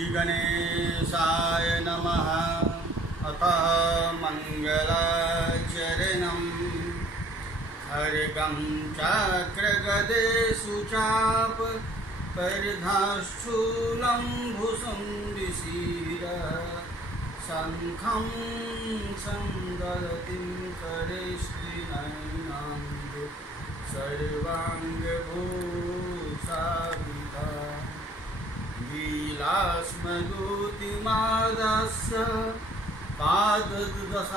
श्रीगणेशाय नमः। अथ मङ्गलाचरणम् खड्गं चक्रगदेषु चाप परिधाश्चूलं भुसं विशीरः शङ्खं सन्ददतिं करे श्रीनयनाम्बु सर्वाङ्गभूषाभिता विलासमदुतिमादस्य पाददशस्कामसेवे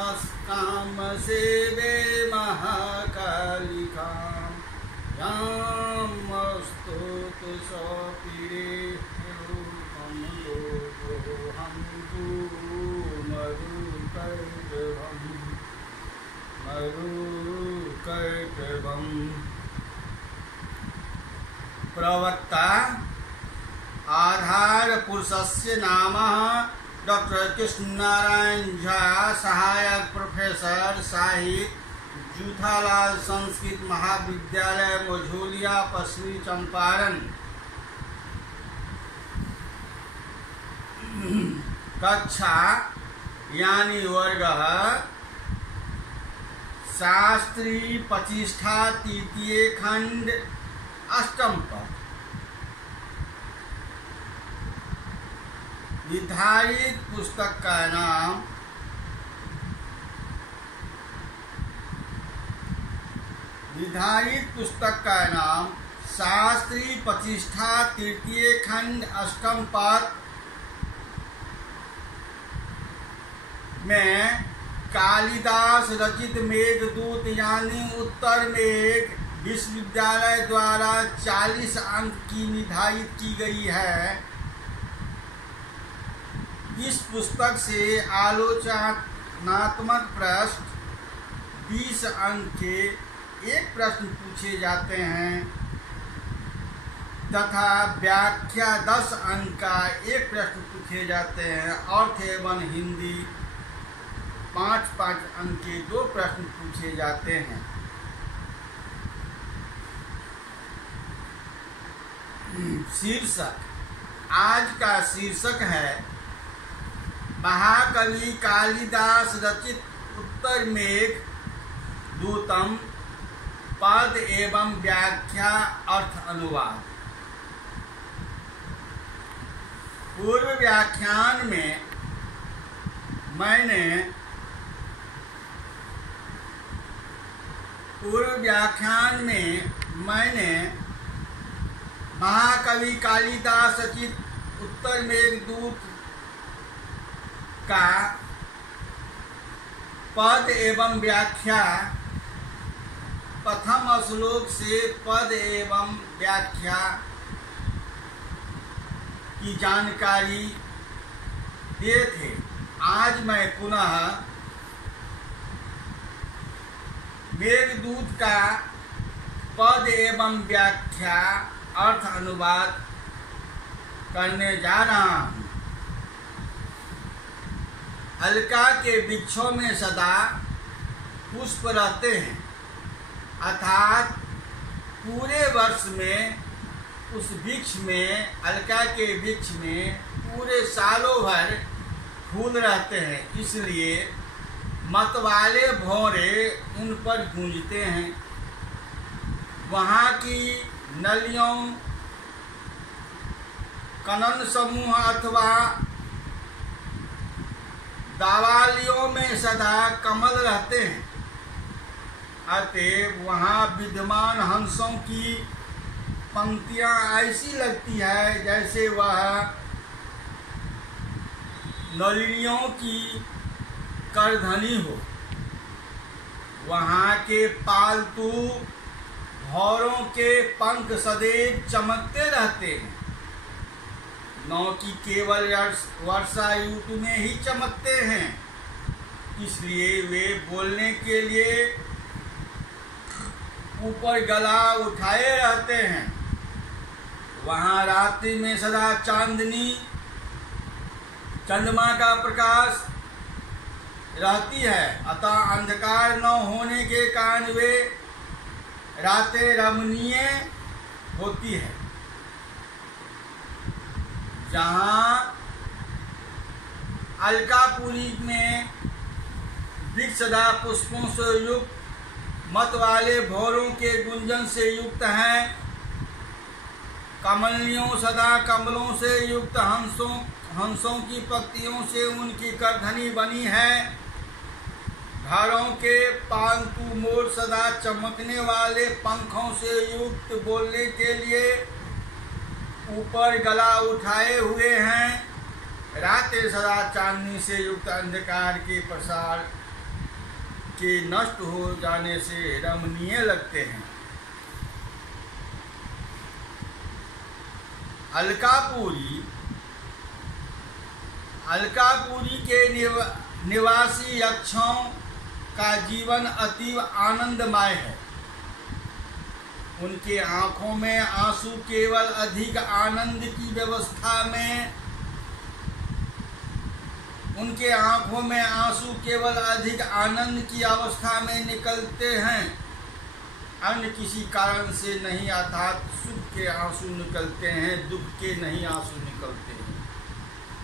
महाकालिकां यामस्तोत्र सपीरे रूपं लोकोऽहं तु मरुकैटभम्। प्रवक्ता आधार पुरुषस्य नाम डॉक्टर कृष्णनारायण झा, सहायक प्रोफेसर साहित्य, जूथालाल संस्कृत महाविद्यालय मझौलिया, पश्चिमी चंपारण। कक्षा यानी वर्ग शास्त्री प्रतिष्ठा तृतीय खंड अष्टम पद। निर्धारित पुस्तक का नाम शास्त्री प्रतिष्ठा तृतीय खंड अष्टम पद में कालिदास रचित मेघदूत यानी उत्तर मेघ विश्वविद्यालय द्वारा 40 अंक की निर्धारित की गई है। इस पुस्तक से आलोचनात्मक प्रश्न 20 अंक के एक प्रश्न पूछे जाते हैं तथा व्याख्या 10 अंक का एक प्रश्न पूछे जाते हैं। अर्थ एवं हिंदी 5-5 अंक के 2 प्रश्न पूछे जाते हैं। शीर्षक आज का शीर्षक है महाकवि कालिदास रचित उत्तर मेघ दूतम पद एवं व्याख्या अर्थ अनुवाद। पूर्व व्याख्यान में मैंने महाकवि कालिदास रचित उत्तर मेघदूत का पद एवं व्याख्या प्रथम श्लोक से पद एवं व्याख्या की जानकारी दिए थे। आज मैं पुनः मेघदूत का पद एवं व्याख्या अर्थ अनुवाद करने जा रहा हूँ। अलका के वृक्षों में सदा पुष्प रहते हैं, अर्थात पूरे वर्ष में उस वृक्ष में, अलका के वृक्ष में पूरे सालों भर फूल रहते हैं, इसलिए मतवाले भौरे उन पर गूंजते हैं। वहाँ की नलियों, कनन समूह अथवा दावालियों में सदा कमल रहते हैं। अतएव वहाँ विद्यमान हंसों की पंक्तियाँ ऐसी लगती है जैसे वह नलियों की करधनी हो। वहाँ के पालतू भौरों के पंख सदैव चमकते रहते हैं, न कि केवल वर्षा ऋतु में ही चमकते हैं। इसलिए वे बोलने के लिए ऊपर गला उठाए रहते हैं। वहाँ रात्रि में सदा चंद्रमा का प्रकाश रहती है, अतः अंधकार न होने के कारण वे रातें रमणीय होती है। जहाँ अलकापुरी में वृक्ष सदा पुष्पों से युक्त, मत वाले भौरों के गुंजन से युक्त हैं। कमलियों सदा कमलों से युक्त, हंसों की पत्तियों से उनकी करधनी बनी है। घरों के पालतू मोर सदा चमकने वाले पंखों से युक्त, बोलने के लिए ऊपर गला उठाए हुए हैं। रातें सदा चांदनी से युक्त, अंधकार के प्रसार के नष्ट हो जाने से रमणीय लगते हैं। अलकापुरी के निवासी यक्षों का जीवन अतीव आनंदमय है। उनके आंखों में आंसू केवल अधिक आनंद की अवस्था में निकलते हैं, अन्य किसी कारण से नहीं। अर्थात सुख के आंसू निकलते हैं, दुख के नहीं आंसू निकलते हैं।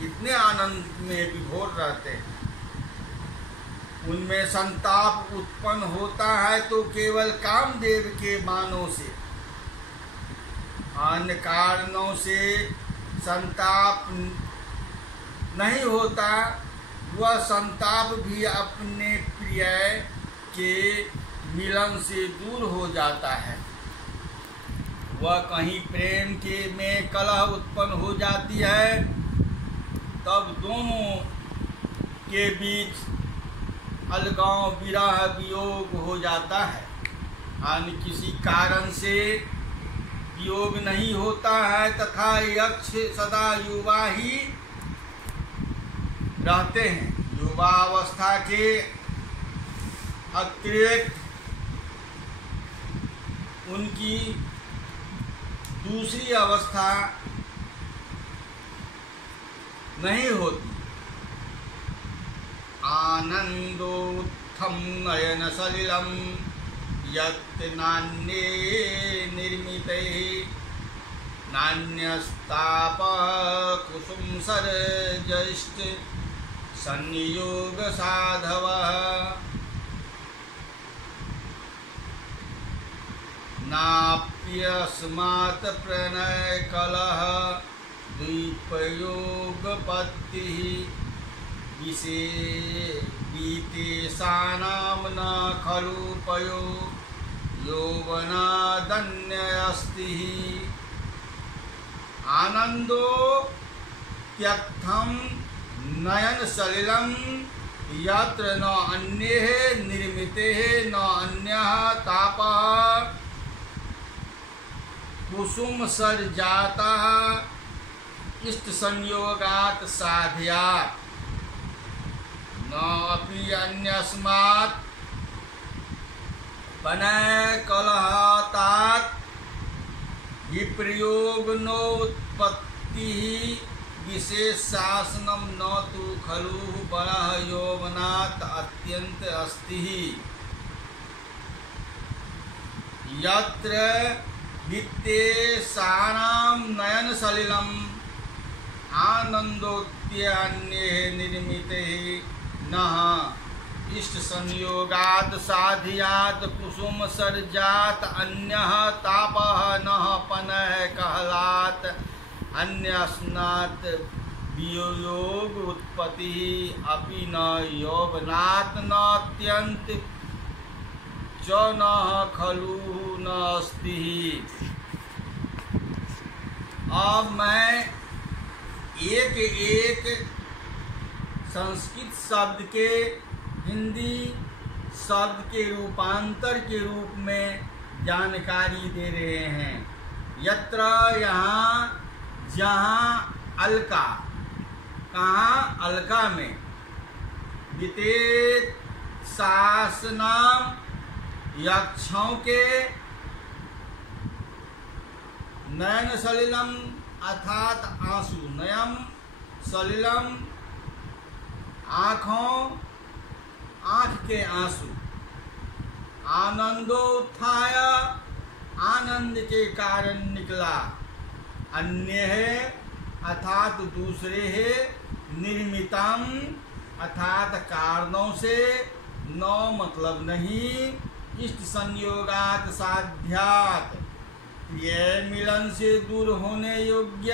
इतने आनंद में विभोर रहते हैं। उनमें संताप उत्पन्न होता है तो केवल कामदेव के बाणों से, अन्य कारणों से संताप नहीं होता। वह संताप भी अपने प्रिय के मिलन से दूर हो जाता है। वह कहीं प्रेम के में कलह उत्पन्न हो जाती है, तब दोनों के बीच अलगाव विरह वियोग हो जाता है। अन्य किसी कारण से वियोग नहीं होता है तथा यक्ष सदा युवा ही रहते हैं। युवा अवस्था के अतिरिक्त उनकी दूसरी अवस्था नहीं होती। आनंदोत्थम नयन सलिलम यत् नान्ये निर्मिते, नान्यस्ताप कुसुम सरजष्ट संयोग साधव। नाप्यस्मात् प्रणय कलह द्वीपयोगपत्ति, विशेषानां न खलु पयो यौवनादन्यस्ति। आनंदो त्यक्तम नयन सलिलम यत्र न अन्ये निर्मिते, न अन्यः तापः कुसुम सरजाता इष्ट संयोगात् साध्यात्। न अपि अन्यस्मात् पनय कलहात् विप्रयोगनोत्पत्तिः, विशेष शासनम न तु खलु बलः यौवनात् अत्यंत अस्ति। यत्र वित्तेषाणां नयन सलिलम आनंदोत्यन्ये निर्मिते, नः इष्ट संयोगात् साध्यात् कुसुम सरजात् अन्यः तापः, नः पनः कहलात् अन्यस्मात् वियोग उत्पत्ति, अपि न यौवनात् न अत्यंत च न खलु न अस्ति। अब मैं एक एक संस्कृत शब्द के हिंदी शब्द के रूपांतर के रूप में जानकारी दे रहे हैं। यत्र यहाँ, जहाँ अलका, कहाँ अलका में, वितेत शासनाम यक्षों के, नयन सलिलम अर्थात आंसू, नयम सलिलम आँखों, आँख के आंसू, आनंदोत्थाय आनंद के कारण निकला, अन्य है अर्थात दूसरे है, निर्मितम अर्थात कारणों से, न मतलब नहीं, इष्ट संयोगात साध्यात प्रिय मिलन से दूर होने योग्य,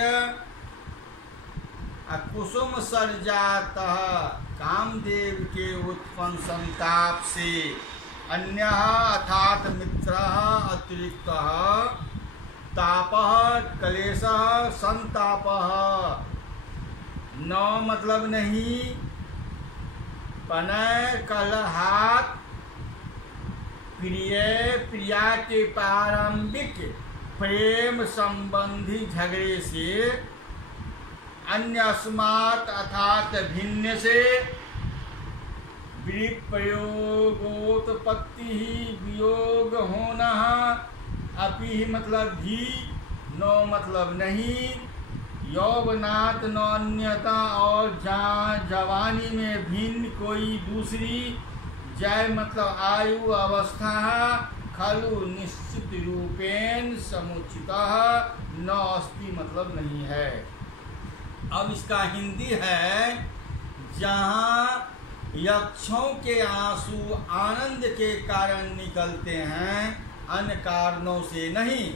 कुसुम सर्जात कामदेव के उत्पन्न संताप से, अन्य अर्थात मित्र अतिरिक्त ताप क्लेश संताप, न मतलब नहीं, पनय कलहात प्रिय प्रिया के प्रारंभिक प्रेम संबंधी झगड़े से, अन्य अस्मात् अर्थात भिन्न से, विप्रयोगोत्पत्ति ही वियोग होना, अपि ही मतलब भी, नो मतलब नहीं, यौवनात् न अन्यता और जवानी में भिन्न कोई दूसरी, जय मतलब आयु अवस्था, खलु निश्चित रूपेण समुचितः न अस्ति मतलब नहीं है। अब इसका हिंदी है, जहाँ यक्षों के आंसू आनंद के कारण निकलते हैं, अन्य कारणों से नहीं।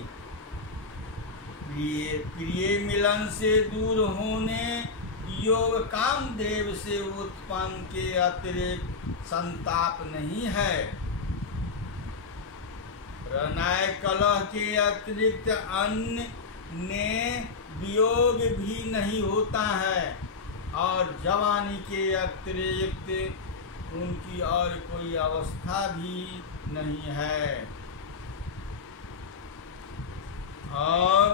प्रिय मिलन से दूर होने योग कामदेव से उत्पन्न के अतिरिक्त संताप नहीं है। प्रणय कलह के अतिरिक्त अन्य ने वियोग भी नहीं होता है, और जवानी के अतिरिक्त उनकी और कोई अवस्था भी नहीं है। और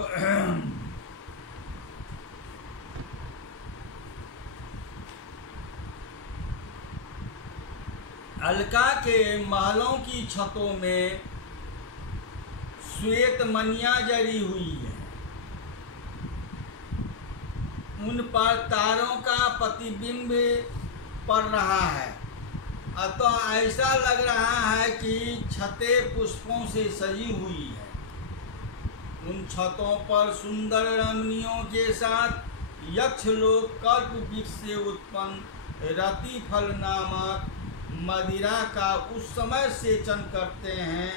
अलका के महलों की छतों में श्वेत मनियां जड़ी हुई है, उन पर तारों का प्रतिबिंब पड़ रहा है, अतः ऐसा लग रहा है कि छतें पुष्पों से सजी हुई है। उन छतों पर सुंदर रमणियों के साथ यक्ष लोग कल्प वृक्ष से उत्पन्न रति फल नामक मदिरा का उस समय सेचन करते हैं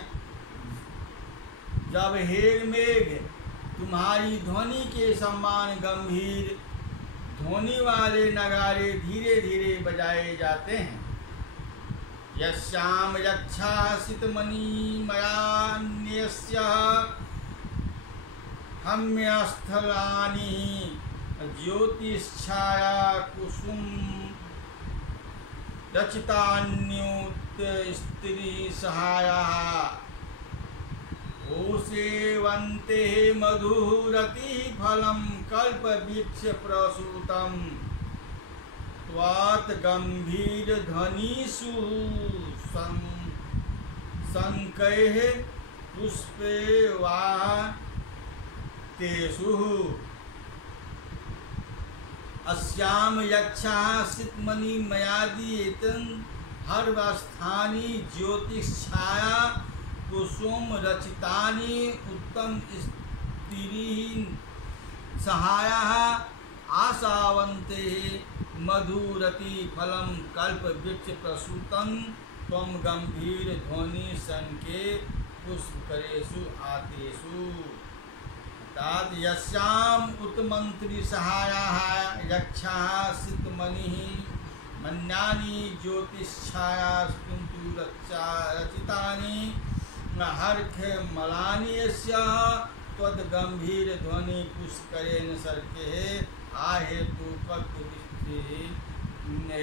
जब हेर मेघ तुम्हारी ध्वनि के समान गंभीर ध्वनि वाले नगारे धीरे धीरे बजाए जाते हैं। यश्याम यक्षा सितमणि मयान्यस्य हम्यस्थलानि ज्योतिष्छाया कुसुम रचितान्युत स्त्री सहाया ओसेवन्ते मधुरति फलम कल्प वृक्ष प्रसूतम त्वात् गंभीर ध्वनिषु संकैः पुष्पे वा तेषु अस्याम यक्षा सितमणि मयादीतन हर्वस्थानि ज्योतिषाया कुसुम रचितानि उत्तम स्त्री सहाया आशावन्ते मधुरति फलम कल्प वृक्ष प्रसूतम त्वं गंभीर ध्वनि संके पुष्पकरेषु आतेषु। तात यस्याम उत्मंत्री सहायाः यक्षाः सितमणिः मन्यानि ज्योतिष्छाया किन्तु रचितानि हर्षमलानि यस्याः त्वद्गम्भीर ध्वनि पुष्करेण सर्केः आहेतु कल्पवृक्षे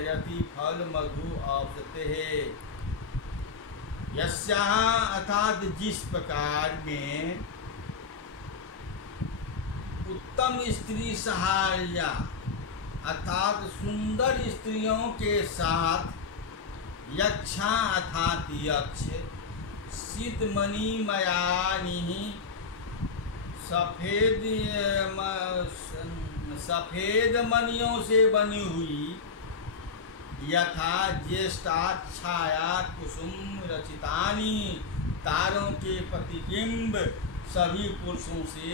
रति फल मधु औषधेः। यस्याः अर्थात जिस प्रकार में उत्तम स्त्री सहाया अर्थात सुंदर स्त्रियों के साथ यक्षा अर्थात यक्ष सितमणि मयानि सफेद मणियों से बनी हुई यथा ज्येष्ठाच्छाया कुसुम रचितानि तारों के प्रतिबिंब सभी पुरुषों से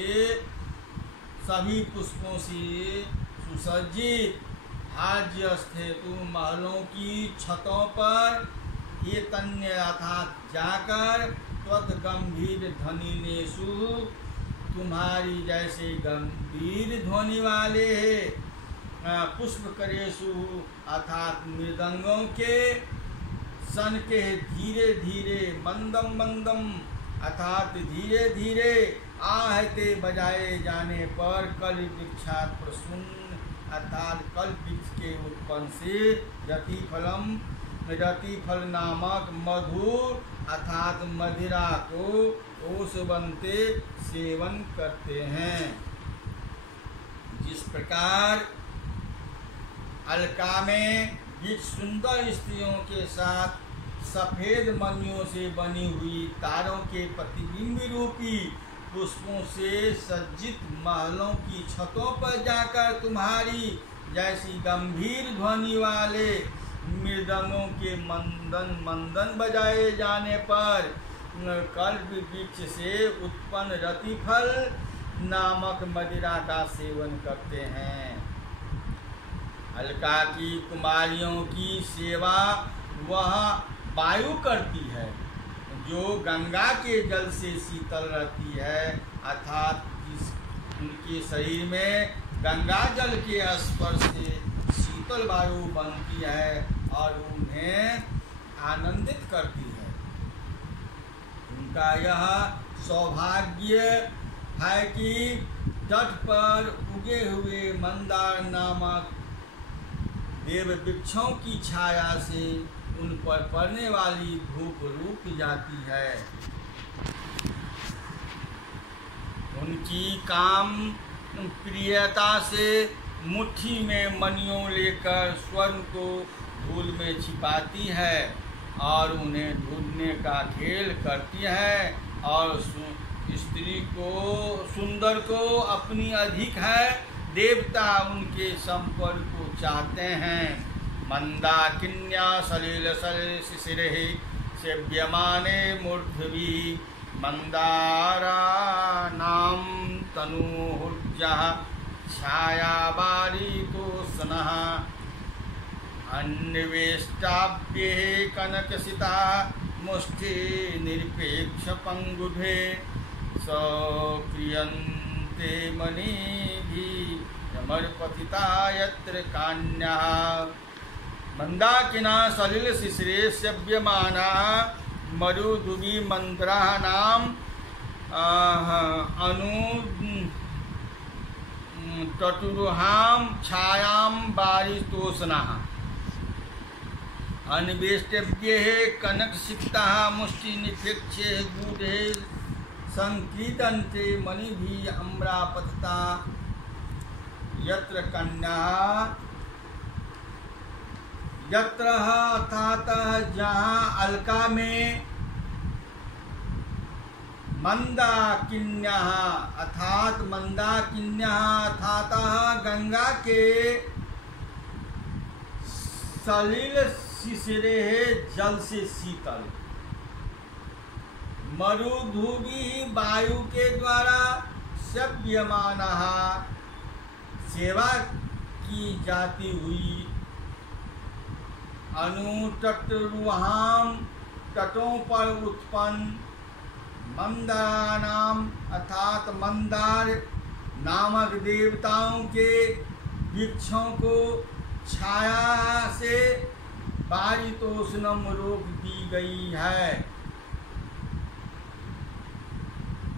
सभी पुष्पों से सुसज्जित भाज्य स्थेतु महलों की छतों पर ये तन्य अर्थात जाकर त्वत गंभीर ध्वनि नेशु तुम्हारी जैसे गंभीर ध्वनि वाले पुष्प करेशु अर्थात मृदंगों के सन के धीरे धीरे मंदम मंदम अर्थात धीरे धीरे आहते बजाए जाने पर कल वृक्षात प्रसून अर्थात कल वृक्ष के उत्पन्न से रतिफल नामक मधुर अर्थात मदिरा को ओस बनते सेवन करते हैं। जिस प्रकार अलका में जिस सुंदर स्त्रियों के साथ सफेद मणियों से बनी हुई तारों के प्रतिबिंब रूपी पुष्पों से सज्जित महलों की छतों पर जाकर तुम्हारी जैसी गंभीर ध्वनि वाले मृदंगों के मंदन मंदन बजाए जाने पर कल्प वृक्ष से उत्पन्न रतिफल नामक मदिरा का सेवन करते हैं। अलका की कुमारियों की सेवा वह वायु करती है जो गंगा के जल से शीतल रहती है अर्थात उनके शरीर में गंगा जल के स्पर्श से शीतल वायु बनती है और उन्हें आनंदित करती है। उनका यह सौभाग्य है कि तट पर उगे हुए मंदार नामक देव वृक्षों की छाया से उन पर पड़ने वाली धूप रुक जाती है। उनकी काम प्रियता से मुट्ठी में मणियों लेकर स्वर्ण को धूल में छिपाती है और उन्हें ढूंढने का खेल करती है और स्त्री को सुंदर को अपनी अधिक है देवता उनके संपर्क को चाहते हैं। मंदाकिन्या सलिल शिशिरे सेव्यमाने मूर्धवी मंदारा नाम तनूर्जा छायाबारितोष्णः अन्वेष्टाभ्ये कनकसिता मुष्टि निरपेक्ष पंगुभे सक्रियन्ते मणिभिः समर्पतिता यत्र कान्याः मंदाकिना सलिल शिशिरे सेव्यमाना मरुदुबी मंत्राः नाम अनु तटुरुहां छायां बारितोष्णाः अन्वेष्टव्ये कनकसिक्ताः मुष्टि निपेक्षे गूढ़े संकीर्तन्ते मणिभिः अम्रापतता यत्र कन्याः यत्र अर्थात जहाँ अलका में मंदाकिन्या अर्थात मंदाकिन्या अर्थात गंगा के सलिल शिशिरे जल से शीतल मरुधुवी वायु के द्वारा सेव्यमाना सेवा की जाती हुई अनुतटरुहां तटों पर उत्पन्न मंदानाम अर्थात मंदार नामक देवताओं के वृक्षों को छाया से बारितोष्णम रोक दी गई है।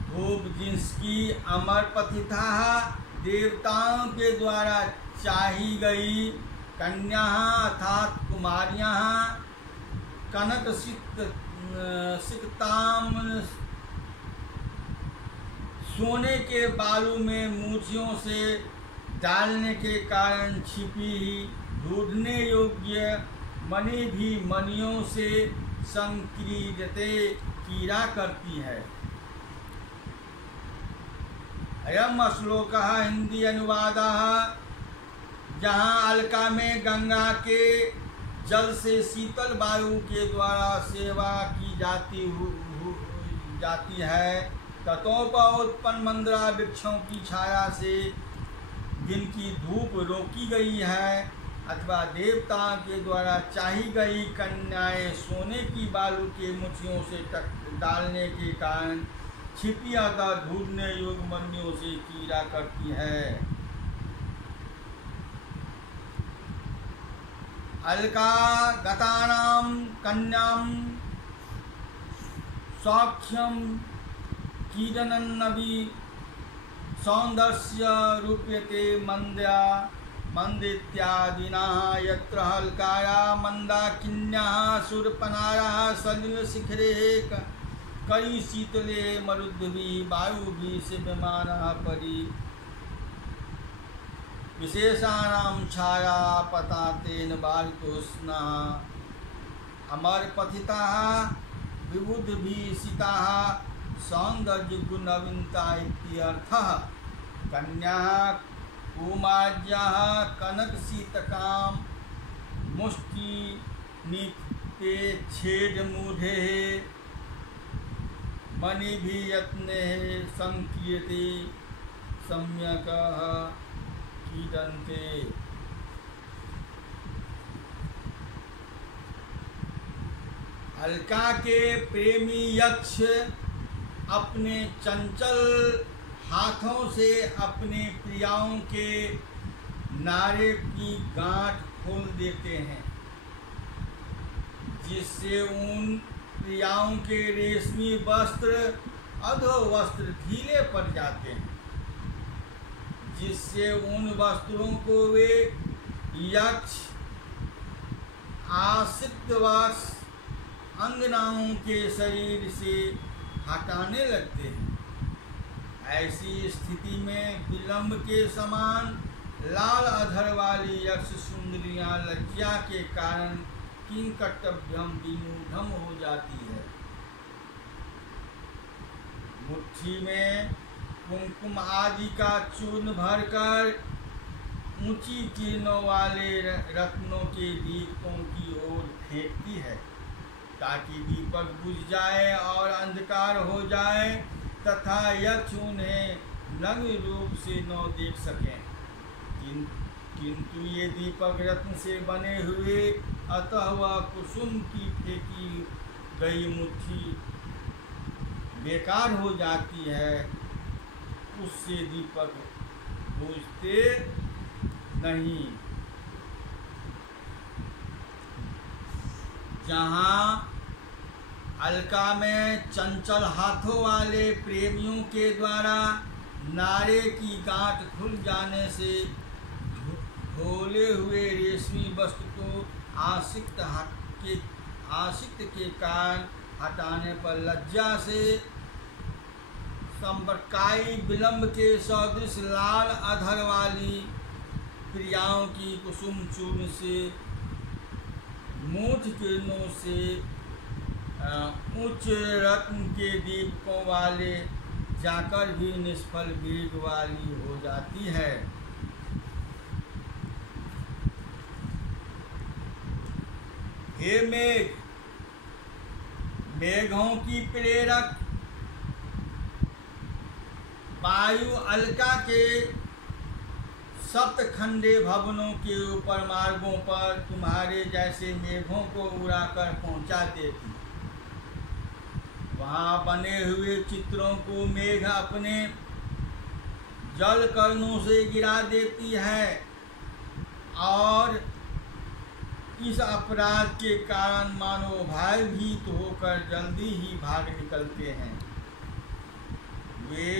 धूप जिसकी अमर पथिता देवताओं के द्वारा चाही गई कन्या अर्थात कुमारियाँ कनक सिकताम सोने के बालू में मूर्तियों से डालने के कारण छिपी ढूंढने योग्य मणि भी मणियों से संक्रीडते कीड़ा करती है। अयम श्लोकः हिंदी अनुवादः जहाँ अलका में गंगा के जल से शीतल वायु के द्वारा सेवा की जाती है तटों पर उत्पन्न मंदरा वृक्षों की छाया से जिनकी धूप रोकी गई है अथवा देवताओं के द्वारा चाही गई कन्याएं सोने की बालू के मुठियों से डालने के कारण छिपी आदा ढूंढने योग्य मनियों से कीड़ा करती है। अलका गतानां कन्यां सौख्यम कीडनन्नवि सौंदर्य रूप्यते मंद्या मंदित्यादिना यत्र हल्काया मंदाकिन्याः शूर्पणाराः सलिलशिखरे कई शीतले मरुद्भिः वायुभिः सेव्यमानाः परि विशेषाणां छाया पतातेन बारितोष्णाः अमरपथिताः विबुधभीषिताः सौंदर्य गुणविन्ता इत्यर्थः। कन्याः कुमार्याः कनकशीतकां मुष्टिनिते छेदमूढे मणिभिः यत्नैः संक्रियते सम्यकः कीदन्ते। अलका के प्रेमी यक्ष अपने चंचल हाथों से अपने प्रियाओं के नारे की गांठ खोल देते हैं, जिससे उन प्रियाओं के रेशमी वस्त्र अधो वस्त्र ढीले पड़ जाते हैं, जिससे उन वस्त्रों को वे यक्ष आश्रितवास अंगनाओं के शरीर से हटाने लगते हैं। ऐसी स्थिति में विलंब के समान लाल अधर वाली यक्ष सुंदरियां लज्जा के कारण किंकटभ्यम विमूढ़म हो जाती है। मुट्ठी में कुमकुम आदि का चूर्ण भरकर ऊंची किरणों वाले रत्नों के दीपकों की ओर फेंकती है, ताकि दीपक बुझ जाए और अंधकार हो जाए तथा यक्ष उन्हें नग्न रूप से न देख सकें। किंतु ये दीपक रत्न से बने हुए, अतः वह कुसुम की फेंकी गई मुट्ठी बेकार हो जाती है, उससे दीपक बुझते नहीं। जहाँ अलका में चंचल हाथों वाले प्रेमियों के द्वारा नारे की गांठ खुल जाने से ढोले हुए रेशमी वस्तु को आशिक्त के कारण हटाने पर लज्जा से संपर्काई विलंब के सदृश लाल अधर वाली प्रियाओं की कुसुम चूर्ण से मूठ किरणों से उच्च रत्न के दीपकों वाले जाकर भी निष्फल वेग वाली हो जाती है। हे मेघ, मेघों की प्रेरक वायु अलका के सप्तखंडे भवनों के ऊपर मार्गों पर तुम्हारे जैसे मेघों को उड़ाकर पहुंचा देती। वहाँ बने हुए चित्रों को मेघ अपने जल कर्णों से गिरा देती है और इस अपराध के कारण मानो भयभीत होकर जल्दी ही भाग निकलते हैं। वे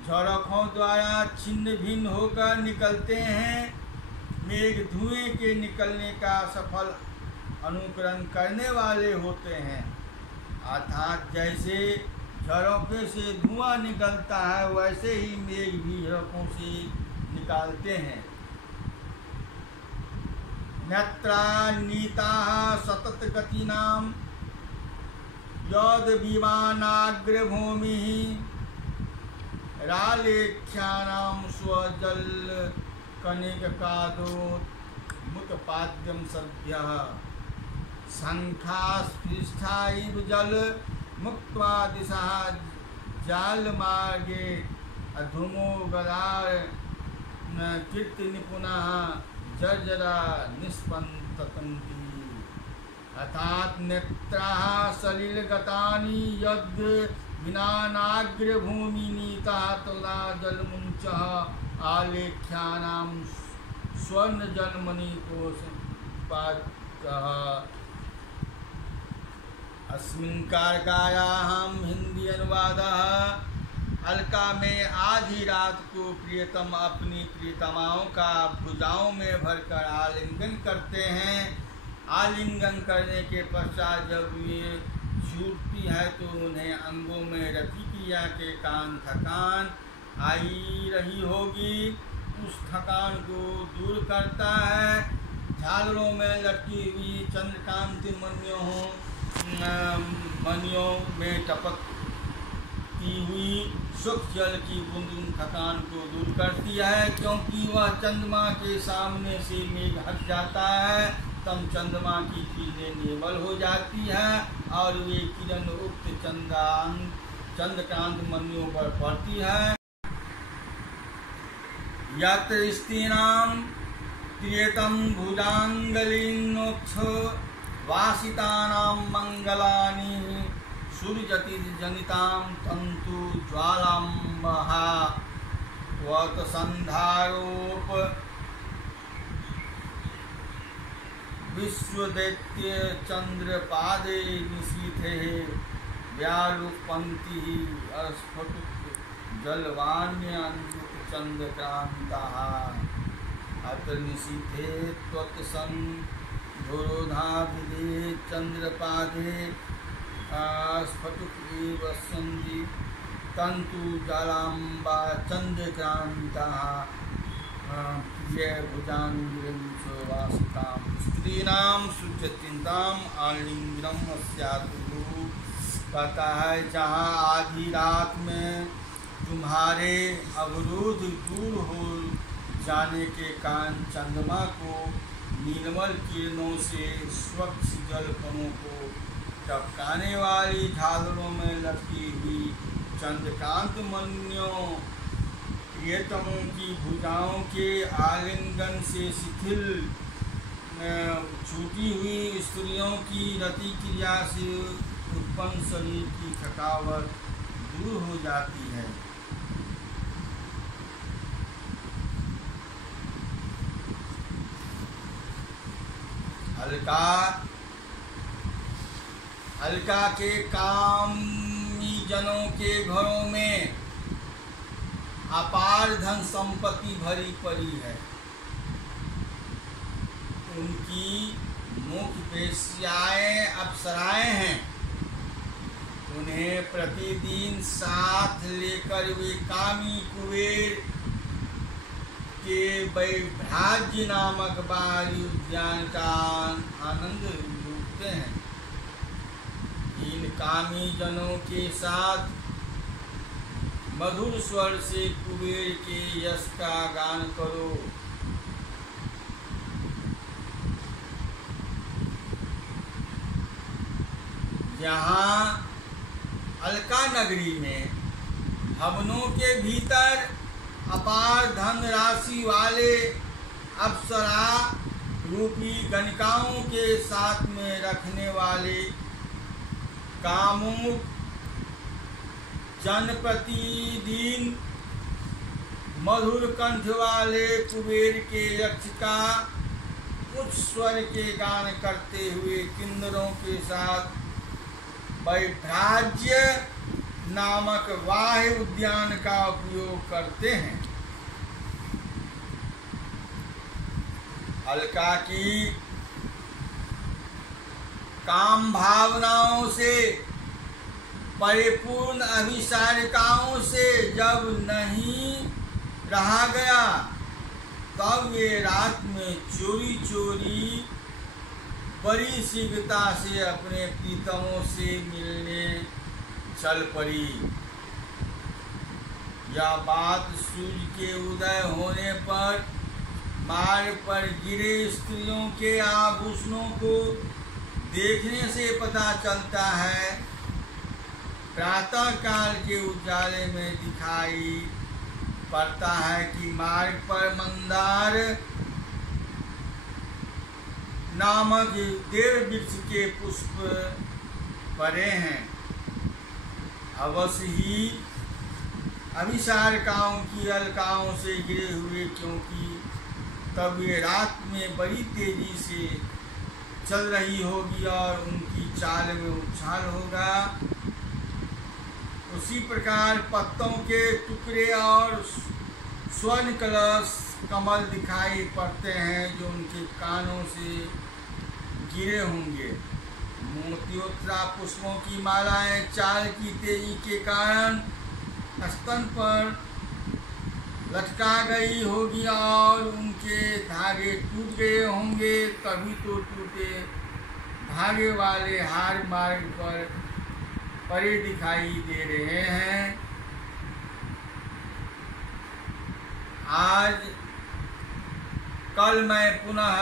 झरोखों द्वारा छिन्न भिन्न होकर निकलते हैं। मेघ धुएं के निकलने का सफल अनुकरण करने वाले होते हैं, अर्थात जैसे झरोखे से धुआं निकलता है वैसे ही मेघ भी झरोखों से निकालते हैं। नेत्रान्विताः सतत गतिनां यौद विमानाग्रभूमिः रालेख्यानां स्वजल कनिककादोत्मुत्पाद्यं सद्यः शंखास्पृष्टा इव जल मुक्त्वा दिशा जालमार्गे अधुमो गदार कीर्ति निपुणः जर्जरा निस्पन्दन्ति अर्थात नेत्राः सलिलगतानि यद् विनानाग्रभूमि नीताः तदा जलमुञ्चः आलेख्यानां स्वर्णजन्मनिकोशपातः। अस्मिन् कारकायाः हिंदी अनुवादः। अलका में आधी रात को प्रियतम अपनी प्रियतमाओं का भुजाओं में भरकर आलिंगन करते हैं। आलिंगन करने के पश्चात जब ये छूटती है तो उन्हें अंगों में रति क्रिया के कारण थकान आई रही होगी, उस थकान को दूर करता है। झालरों में लटकी हुई चंद्रकांति मनियों में टपकती हुई सुख जल की बूंद थकान को दूर करती है, क्योंकि वह चंद्रमा के सामने से मेघ हट जाता है। तब चंद्रमा की किरणें निर्मल हो जाती है और वे किरण उक्त चंद्रकांत मनियों पर पड़ती है। यत्र स्त्रीणां प्रियतम भुजांगलिनोत्थ वासितानां मंगलानि सूर्यजनितां तंतु ज्वालाम्बहा वतसंधारोप विश्वदैत्य चंद्रपादे निशीथे व्यालुपंक्ति अस्फुट जलवान्यन्वित चंद्रकांताः अत्र निशीथे त्वत्संधोरोधाभिदे चंद्रपादे स्फटिक सन्धि तंतु जलाम्बा चंद्रकांताः भुजांगिवासितां स्त्रीणां सुचिंतां आलिंगनम स्यातु। कहता है जहाँ आधी रात में तुम्हारे अवरोध दूर हो जाने के कारण चंद्रमा को निर्मल किरणों से स्वच्छ जलकणों को टपकाने वाली झालरों में लटकी हुई चंद्रकांत मनियों प्रियतमों की भुजाओं के आलिंगन से शिथिल छूटी हुई स्त्रियों की रति क्रिया से उत्पन्न शरीर की थकावट दूर हो जाती है। अलका के कामी जनों के घरों में अपार धन संपत्ति भरी पड़ी है। उनकी मुख्य वेश्याएं अप्सराएं हैं। उन्हें प्रतिदिन साथ लेकर वे कामी कुबेर के वैभ्राज्य नामक बाली उद्यान का आनंद लूटते हैं। इन कामी जनों के साथ मधुर स्वर से कुबेर के यश का गान करो। यहाँ अलका नगरी में भवनों के भीतर अपार धन राशि वाले अप्सरा रूपी गणिकाओं के साथ में रखने वाले कामुक जन प्रतिदिन मधुर कंठ वाले कुबेर के यक्ष का उच्च स्वर के गान करते हुए किन्नरों के साथ वैभ्राज्य नामक वाह्य उद्यान का उपयोग करते हैं। अलका की काम भावनाओं से परिपूर्ण अभिसारिकाओं से जब नहीं रहा गया तब वे रात में चोरी चोरी बड़ी शीघ्रता से अपने प्रीतमों से मिलने चल पड़ी। यह बात सूर्य के उदय होने पर मार्ग पर गिरे स्त्रियों के आभूषणों को देखने से पता चलता है। प्रातः काल के उजाले में दिखाई पड़ता है कि मार्ग पर मंदार नामक देव वृक्ष के पुष्प पड़े हैं। अवश्य ही अभिसारिकाओं की अलकाओं से गिरे हुए, क्योंकि तब ये रात में बड़ी तेजी से चल रही होगी और उनकी चाल में उछाल होगा। उसी प्रकार पत्तों के टुकड़े और स्वर्ण कलश कमल दिखाई पड़ते हैं जो उनके कानों से गिरे होंगे। मोतियोत्रा पुष्पों की मालाएं चाल की तेजी के कारण स्तन पर लटका गई होगी और उनके धागे टूट गए होंगे। तभी तो टूटे धागे वाले हार मार्ग पर परे दिखाई दे रहे हैं। आज कल मैं पुनः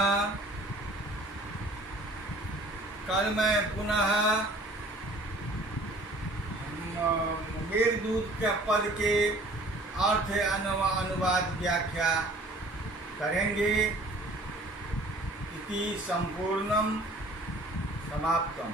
मेघदूत के पद के अर्थ अनुवाद व्याख्या करेंगे। इति संपूर्णम समाप्तम।